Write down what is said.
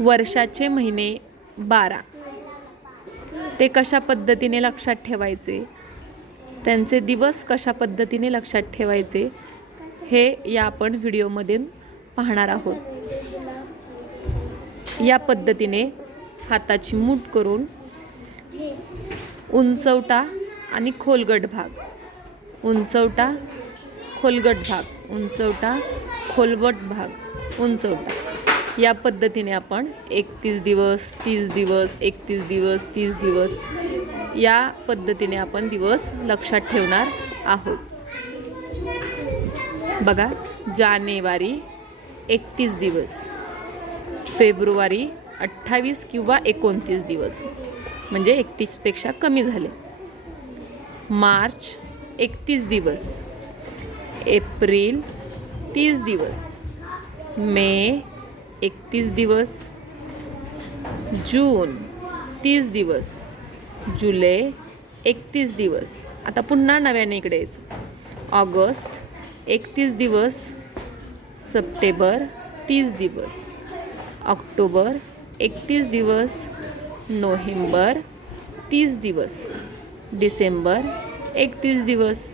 वर्षाचे महिने 12 ते कशा पद्धतीने लक्षात ठेवायचे, त्यांचे दिवस कशा पद्धतीने लक्षात ठेवायचे हे या आपण व्हिडिओमध्ये पाहणार आहोत। या पद्धतीने हाताची मूठ करून उंचवटा आणि खोलगट भाग, उंचवटा खोलगट भाग, उंचवटा खोलगट भाग, उंचवटा, या पद्धतीने आपण 31 दिवस, 30 दिवस, 31 दिवस, 30 दिवस या पद्धतीने आपण दिवस लक्षात ठेवणार आहोत। बघा, जानेवारी 31 दिवस, फेब्रुवारी 28 किंवा 29 दिवस, म्हणजे 31 पेक्षा कमी झाले। मार्च 31 दिवस, एप्रिल 30 दिवस, मे 31 दिवस, जून 30 दिवस, जुलै 31 दिवस। आता पुन्हा नव्याने इकडे यायचं। ऑगस्ट 31 दिवस, सप्टेंबर 30 दिवस, ऑक्टोबर 31 दिवस, नोव्हेंबर 30 दिवस, डिसेंबर 31 दिवस।